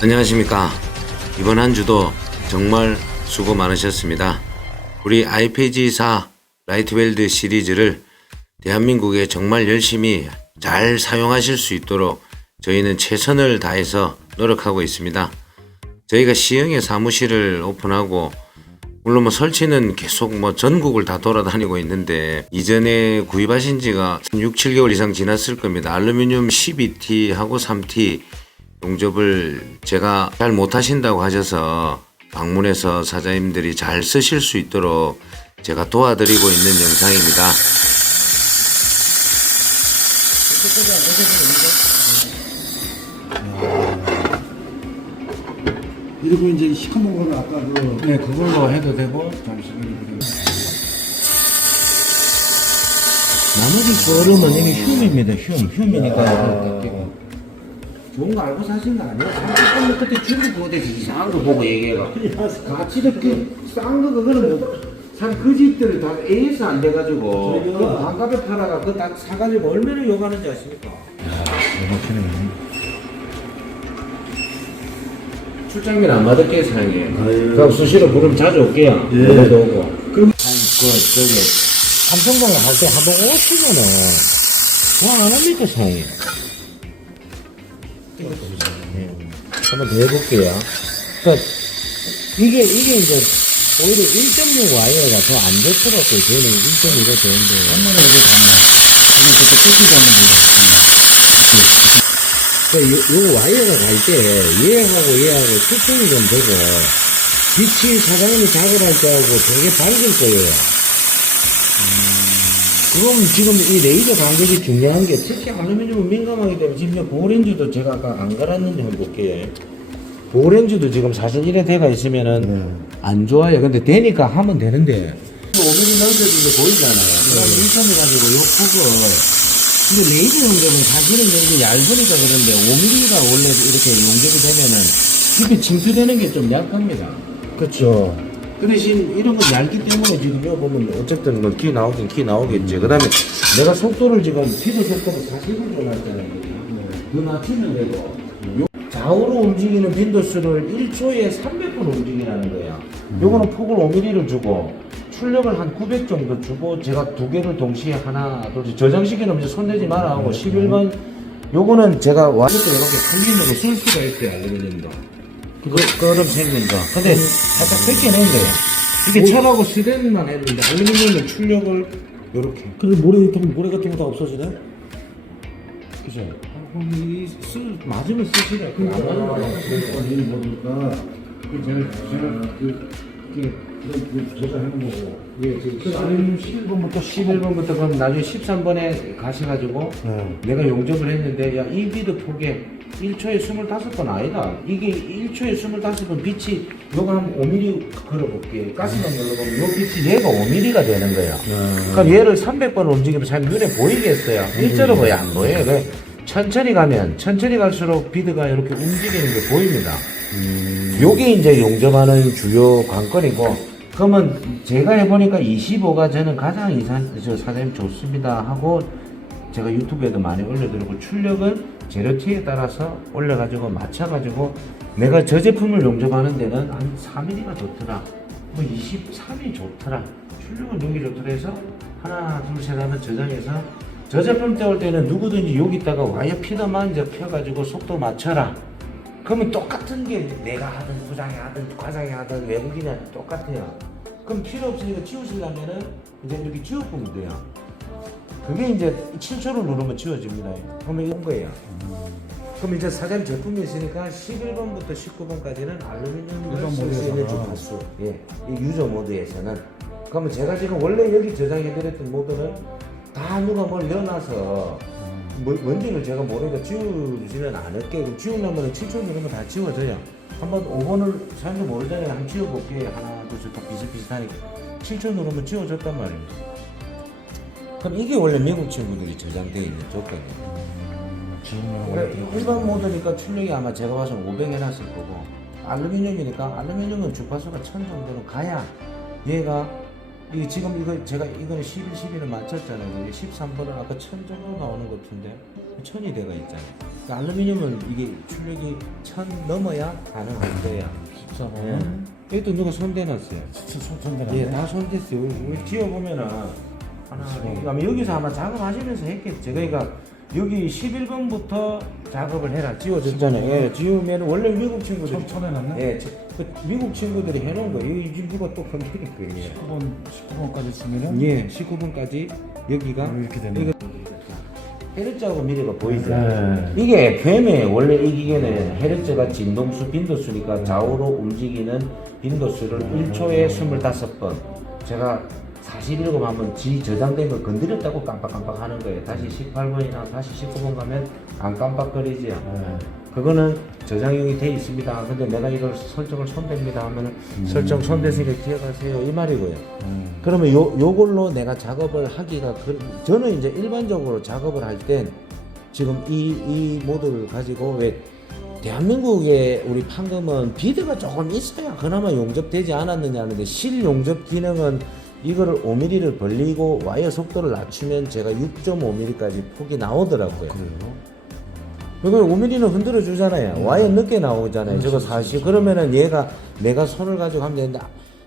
안녕하십니까. 이번 한 주도 정말 수고 많으셨습니다. 우리 IPG4 라이트웰드 시리즈를 대한민국에 정말 열심히 잘 사용하실 수 있도록 저희는 최선을 다해서 노력하고 있습니다. 저희가 시흥에 사무실을 오픈하고 물론 설치는 계속 전국을 다 돌아다니고 있는데 이전에 구입하신 지가 6, 7개월 이상 지났을 겁니다. 알루미늄 12T하고 3T 용접을 제가 잘 못하신다고 하셔서 방문해서 사장님들이 잘 쓰실 수 있도록 제가 도와드리고 있는 영상입니다. 그리고 이제 시커먼 거는 아까 네, 그걸로 해도 되고, 잠시만요. 나머지 거름은 이게 흉입니다, 흉이니까. 좋은 거 알고 사신 거 아니에요? 30분 그때 중국 그거 되게 이상한 거 보고 얘기해가. 같이 이렇게 싼 거, 그거는 산 그 집들을 다 AS 안 돼가지고, 그 반값에 팔아가, 그거 다 사가지고 얼마나 욕하는지 아십니까? 야, 대박이네. 출장비는 안 받을게요, 사장님. 그럼 수시로 부르면 자주 올게요. 예. 오늘도 오고. 그럼, 저기, 삼성동에 할 때 한번 오시면은, 뭐 안 합니까, 사장님? 한번 더 해볼게요. 그러니까, 이게 이제, 오히려 1.6 와이어가 더 안 좋더라고요. 저는 1.2가 좋은데. 한번에 이렇게 가면 여기 저쪽 꽂히지 않는데 요 와이어가 갈 때 얘하고 소통이 좀 되고 빛이 사장님이 작업할 때하고 되게 밝을 거예요. 그럼 지금 이 레이저 간격이 중요한 게 특히 알루미늄은 민감하기 때문에 지금 보호렌즈도 제가 아까 안 갈았는지 한번 볼게요. 보호렌즈도 지금 사실 이래 돼가 있으면은 안 좋아요. 근데 되니까 하면 되는데 5mm 넓어진 게 보이잖아요. 그다음에 1점이 가지고 요 폭을 근데 레이저 용접은 사실은 이게 얇으니까 그런데 5mm가 원래 이렇게 용접이 되면은 깊이 침투되는 게 좀 약합니다. 그렇죠. 그 대신 이런 건 얇기 때문에 지금 여기 보면 어쨌든 뭐 키 나오긴 키 나오겠지. 그 다음에 내가 속도를 지금 피드 속도를 40을 줘놨잖아요. 더 낮추면 되고 요 좌우로 움직이는 빈도수를 1초에 300번 움직이라는 거야. 요거는 폭을 5mm를 주고 출력을 한 900 정도 주고 제가 두 개를 동시에 하나 둘 저장시키는 이제 손대지 마라 하고 11번 요거는 제가 와이어도 이렇게 클린으로 쓸 수가 있어요. 알루미늄도 거름 생긴 거 근데 살짝 벗겨낸 거예요. 이게 철하고 스텐만 했는데 알루미늄은 출력을 요렇게 그리고 모래 같은 거 다 없어지네? 그죠? 맞으면 쓰시라 안 맞으면 이 모르니까 제가 해놓은 거고 예, 지금 알루미늄 11번부터 그럼 나중에 13번에 가셔가지고 내가 용접을 했는데 야 이 비드 폭에 1초에 25번 아니다. 이게 1초에 25번 빛이 요거 한 5mm 걸어볼게. 가스만 걸어보면 요 빛이 얘가 5mm가 되는 거예요. 그럼 얘를 300번 움직이면 잘 눈에 보이겠어요. 일자로 거의 안 보여요. 천천히 가면 천천히 갈수록 비드가 이렇게 움직이는 게 보입니다. 요게 이제 용접하는 주요 관건이고 그러면 제가 해보니까 25가 저는 가장 사장님 좋습니다 하고 제가 유튜브에도 많이 올려드리고 출력은 제로티에 따라서 올려가지고 맞춰가지고 내가 저 제품을 용접하는 데는 한 3mm가 좋더라 뭐 23이 좋더라 출력은 여기 좋더라 해서 하나 둘 셋 하면 저장해서 저 제품 떼올 때는 누구든지 여기다가 와이어 피더만 이제 펴가지고 속도 맞춰라 그러면 똑같은 게 내가 하든 부장이 하든 과장이 하든 외국인이 하든 똑같아요. 그럼 필요 없으니까 지우시려면은 이제 이렇게 지워보면 돼요. 그게 이제 7초를 누르면 지워집니다. 그러면 이런 거예요. 그럼 이제 사장님 제품이 있으니까 11번부터 19번까지는 알루미늄을 쓸 수 있는 주파수. 예, 이 유저 모드에서는. 그러면 제가 지금 원래 여기 저장해드렸던 모드는 다 누가 뭘 넣어놔서 뭔지를 제가 모르니까 지우지는 않을게요. 지우려면 7초 누르면 다 지워져요. 한번 5번을 사람도 모르잖아요. 한번 지워볼게요. 하나, 둘, 셋 다 비슷비슷하니까. 7초 누르면 지워졌단 말입니다. 그럼 이게 원래 미국 친구들이 저장되어 있는 조건이에요. 일반 모드니까 출력이 아마 제가 봐서는 500 해놨을 거고 알루미늄이니까 알루미늄은 주파수가 1000 정도는 가야 얘가 이게 지금 이거 제가 이거는 11, 12는 맞췄잖아요. 13번은 아까 1000 정도 나오는 것 같은데 1000이 돼가 있잖아요. 그러니까 알루미늄은 이게 출력이 1000 넘어야 가능한 거야. 14번. 여기도 누가 손대놨어요. 진짜 손대놨네. 예, 다 손댔어요. 여기 뒤에 보면은 하나, 여기서 아마 작업하시면서 했겠죠. 그러니까 여기 11번부터 작업을 해라. 지워졌잖아요. 예, 지우면 원래 미국 친구들이 쳐내놨네. 예, 그 미국 친구들이 해놓은 거예요. 이거 누가 또 건드릴 거예요. 19번까지 쓰면은 예, 19번까지 여기가 이렇게 되네. 이거 헤르츠하고 미리가 보이죠? 네. 이게 FM에 원래 이 기계는 헤르츠가 진동수, 빈도수니까 좌우로 움직이는 빈도수를 1초에 25번. 제가 47번 한번 저장된 걸 건드렸다고 깜빡깜빡 하는 거예요. 다시 18번이나 다시 19번 가면 안 깜빡거리지요. 네. 그거는 저장용이 돼 있습니다. 근데 내가 이걸 설정을 손댑니다 하면은 설정 손댔으니까 기억하세요. 이 말이고요. 그러면 요걸로 내가 작업을 하기가 저는 이제 일반적으로 작업을 할 땐 지금 이 모드를 가지고 왜 대한민국에 우리 판금은 비드가 조금 있어야 그나마 용접되지 않았느냐 하는데 실용접 기능은 이거를 5mm를 벌리고 와이어 속도를 낮추면 제가 6.5mm까지 폭이 나오더라고요. 그래요? 이거 5mm는 흔들어 주잖아요. 와이어 늦게 나오잖아요. 저거 사실 그러면은 얘가 내가 손을 가지고 하면 되는데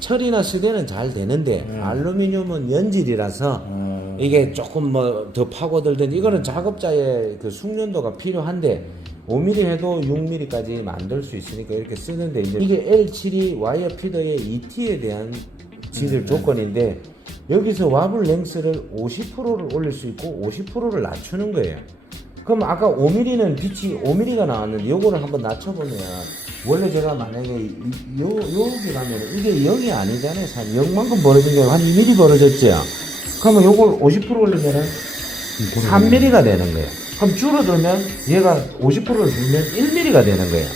철이나 스대는 잘 되는데 알루미늄은 연질이라서 이게 조금 뭐 더 파고들든지 이거는 작업자의 그 숙련도가 필요한데 5mm 해도 6mm까지 만들 수 있으니까 이렇게 쓰는데 이제 이게 L72 와이어 피더의 ET에 대한 지질 조건인데 여기서 와블 랭스를 50%를 올릴 수 있고 50%를 낮추는 거예요. 그럼 아까 5mm는 빛이 5mm가 나왔는데 요거를 한번 낮춰보면 원래 제가 만약에 여기 가면 이게 0이 아니잖아요. 0만큼 벌어진 게 한 2mm 벌어졌죠. 그러면 요걸 50% 올리면은 3mm가 되는 거예요. 그럼 줄어들면 얘가 50%를 줄면 1mm가 되는 거예요.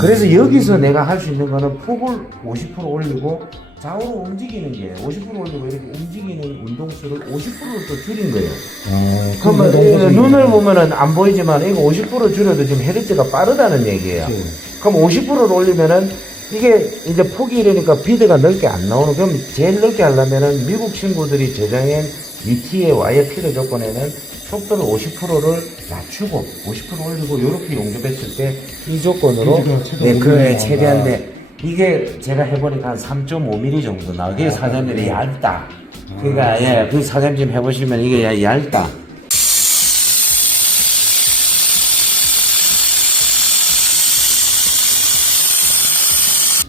그래서 여기서 내가 할 수 있는 거는 폭을 50% 올리고 좌우로 움직이는 게 50% 올리고 이렇게 움직이는 운동수를 50%를 또 줄인 거예요. 그러면 눈을 보면은 안 보이지만 이거 50% 줄여도 지금 헤르츠가 빠르다는 얘기예요. 그럼 50%를 올리면은 이게 이제 폭이 이러니까 비드가 넓게 안 나오는 그럼 제일 넓게 하려면은 미국 친구들이 제작한 ET의 와이어 피드 조건에는 속도를 50%를 낮추고 50% 올리고 이렇게 용접했을 때 이 조건으로 네, 그 최대한 네. 이게 제가 해보니까 한 3.5mm 정도 나오게 사장님이 얇다. 그러니까 예, 그 사장님 좀 해보시면 이게 얇다.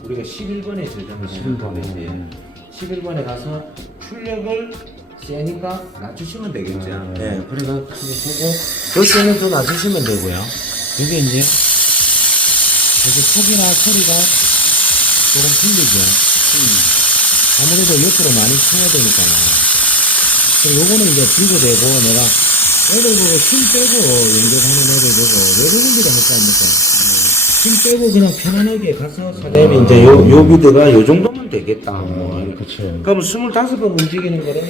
우리가 11번에 저장을 11번에 11번에 가서 출력을 세니까 낮추시면 되겠죠. 네, 그래서 한번 보고 열쇠는 더 낮추시면 되고요. 이게 이제 이제 폭이나 소리가 조금 틀리죠. 아무래도 옆으로 많이 쳐야 되니까요. 그리고 요거는 이제 비교되고 내가 애들 보고 힘 빼고 연결하는 애들 보고 외국인들이 할 거 아닙니까? 힘 빼고 그냥 편안하게 가서 사장님이 이제 요 비드가 요 정도면 되겠다. 뭐 그치. 그럼 25번 움직이는 거를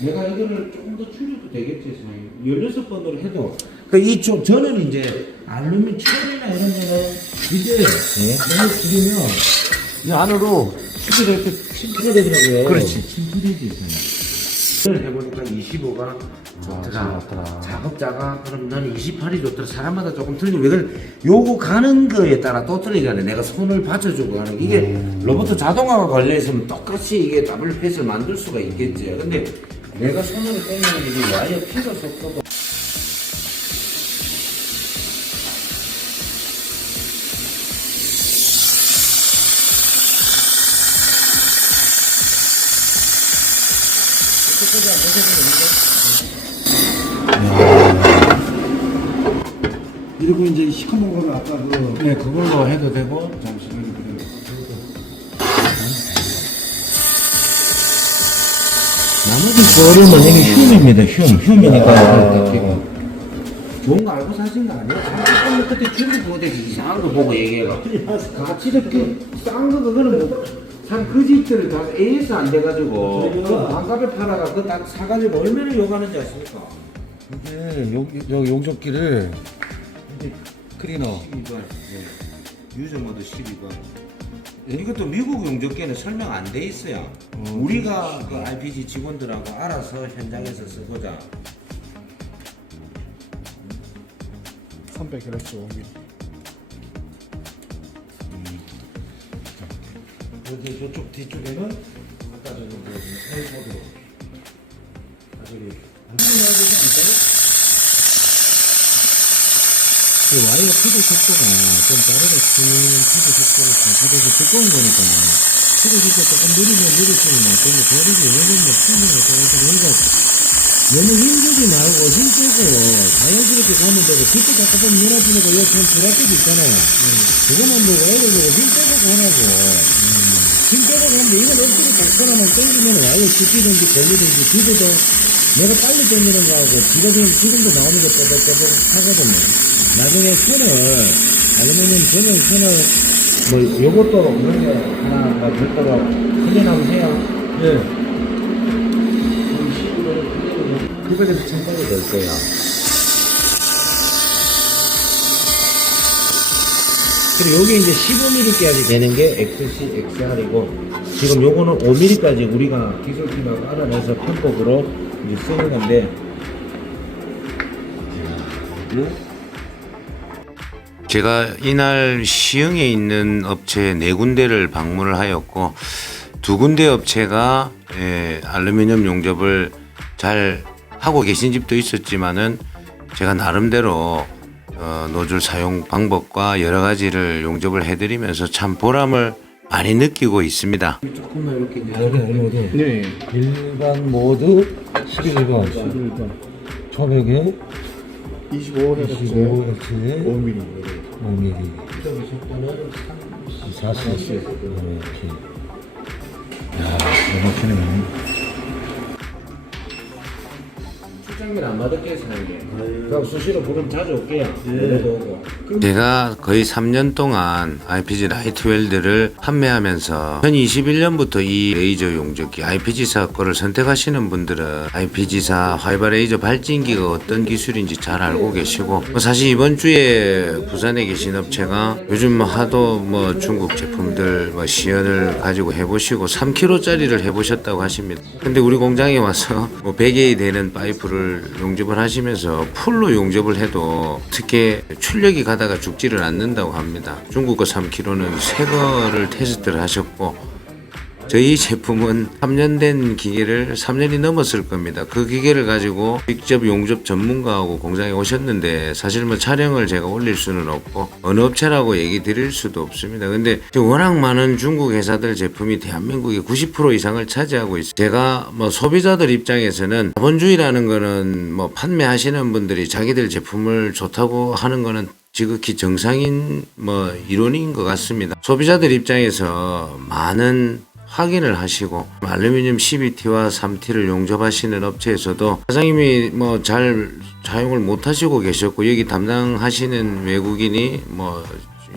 내가 이거를 조금 더 줄여도 되겠지, 선생님. 16번으로 해도. 이쪽, 저는 이제 알루미늄 철이나 이런 거는 이제 너무 줄이면 이 안으로 수비가 이렇게 침투가 되더라고요. 그렇지. 침투되지, 선생님. 해보니까 25가 좋더라. 작업자가 그럼 난 28이 좋더라. 사람마다 조금 틀리고 이걸 요거 가는 거에 따라 또 틀리잖아요. 내가 손을 받쳐주고 하는 게. 이게 로봇 자동화가 걸려있으면 똑같이 이게 더블 펫을 만들 수가 있겠죠. 근데 내가 손으로 빼면 이게 와이어 피가 속도가 이러고 이제 시커먼 거는 아까 그 네, 그걸로 해도 되고 잠시만요. 나머지 거를 만약에 흉입니다. 흉이니까 좋은 거 알고 사신 거 아니에요? 잠깐만 그때 중국 그거 되게 이상한 거 보고 얘기해가 같이 이렇게 싼 거 그거는 뭐산그 집들을 다 AS 안 돼가지고 그 반값에 팔아가 그거 다 사가지고 얼마나 욕하는지 아십니까? 이게 용접기를 이제 클리너 12번 유저 모드 12번 이것도 미국 용접기는 설명 안 돼 있어요. 우리가 그 IPG 직원들하고 알아서 현장에서 쓰고자. 300Hz 5mm. 여기 저쪽 뒤쪽에는 아까 전에 그 엘보드. 그 와이어 피드 속도가 좀 빠르게 쓰는 피드 속도를 가지고 두꺼운 거니까 피드 속도 조금 느리면 느릴수록 나쁜데 버리기 왜냐면 피드가 그러니까 너무 힘들지 말고 힘 빼고 자연스럽게 가면 되고 빛도 자꾸 보면 연합이니까 여기 참 드랍백이 있잖아요. 그거만 보고 와이어 보고 힘 빼고 가라고. 힘 빼고 가는데 이건 억지로 닦거나만 땡기면 와이어 씹히든지 걸리든지 뒤도 내가 빨리 땡기는 거하고 뒤가 지금도 나오는 게 뽀뽀뽀뽀 하거든요. 나중에 선을 알루미늄 전용 선을 뭐 요것도 그런 게 하나 별도로 클린하면 해요. 예. 그거에서 청소가 될 거야. 그리고 여기 이제 15mm까지 되는 게 XC, XR이고 지금 요거는 5mm까지 우리가 기술팀하고 알아내서 편법으로 이제 쓰는 건데. 제가 이날 시흥에 있는 업체 4군데를 방문을 하였고 2군데 업체가 알루미늄 용접을 잘 하고 계신 집도 있었지만은 제가 나름대로 노즐 사용 방법과 여러 가지를 용접을 해드리면서 참 보람을 많이 느끼고 있습니다. 조금만 이렇게 이제 모드. 네. 일반 모드 11번. 초백에 25Hz 5mm. 5mm. 속도는 40. 이렇게. 야, 너무 치네. 출장면 안 받을게요, 사장님. 그럼 수시로 부르면 자주 올게요. 노래도 오고. 제가 거의 3년 동안 IPG 라이트 웰드를 판매하면서 2021년부터 이 레이저 용접기 IPG사 거를 선택하시는 분들은 IPG사 화이바 레이저 발진기가 어떤 기술인지 잘 알고 계시고 사실 이번 주에 부산에 계신 업체가 요즘 하도 뭐 중국 제품들 뭐 시연을 가지고 해보시고 3kg짜리를 해보셨다고 하십니다. 근데 우리 공장에 와서 뭐 100개 되는 파이프를 용접을 하시면서 풀로 용접을 해도 특히 출력이 가다가 죽지를 않는다고 합니다. 중국 거 3kg는 새 거를 테스트를 하셨고 저희 제품은 3년 된 기계를 3년이 넘었을 겁니다. 그 기계를 가지고 직접 용접 전문가하고 공장에 오셨는데 사실 뭐 촬영을 제가 올릴 수는 없고 어느 업체라고 얘기 드릴 수도 없습니다. 근데 워낙 많은 중국 회사들 제품이 대한민국의 90% 이상을 차지하고 있어요. 제가 뭐 소비자들 입장에서는 자본주의라는 거는 뭐 판매하시는 분들이 자기들 제품을 좋다고 하는 거는 지극히 정상인 뭐 이론인 것 같습니다. 소비자들 입장에서 많은 확인을 하시고 알루미늄 CBT와 3T를 용접하시는 업체에서도 사장님이 뭐 잘 사용을 못 하시고 계셨고 여기 담당하시는 외국인이 뭐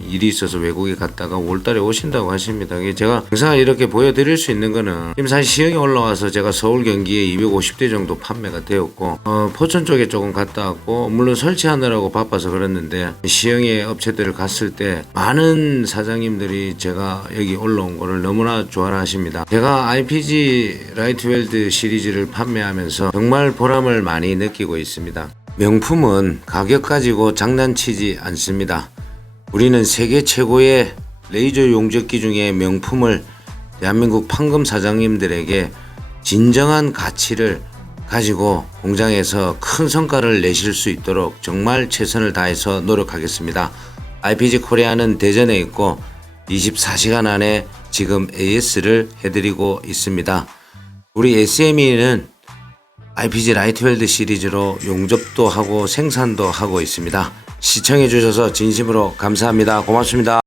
일이 있어서 외국에 갔다가 5월달에 오신다고 하십니다. 제가 영상을 이렇게 보여드릴 수 있는 거는 지금 사실 시흥에 올라와서 제가 서울 경기에 250대 정도 판매가 되었고 포천 쪽에 조금 갔다 왔고 물론 설치하느라고 바빠서 그랬는데 시흥에 업체들을 갔을 때 많은 사장님들이 제가 여기 올라온 거를 너무나 좋아라 하십니다. 제가 IPG 라이트 웰드 시리즈를 판매하면서 정말 보람을 많이 느끼고 있습니다. 명품은 가격 가지고 장난치지 않습니다. 우리는 세계 최고의 레이저 용접기 중에 명품을 대한민국 판금 사장님들에게 진정한 가치를 가지고 공장에서 큰 성과를 내실 수 있도록 정말 최선을 다해서 노력하겠습니다. IPG 코리아는 대전에 있고 24시간 안에 지금 AS를 해드리고 있습니다. 우리 SME는 IPG 라이트 웰드 시리즈로 용접도 하고 생산도 하고 있습니다. 시청해 주셔서 진심으로 감사합니다. 고맙습니다.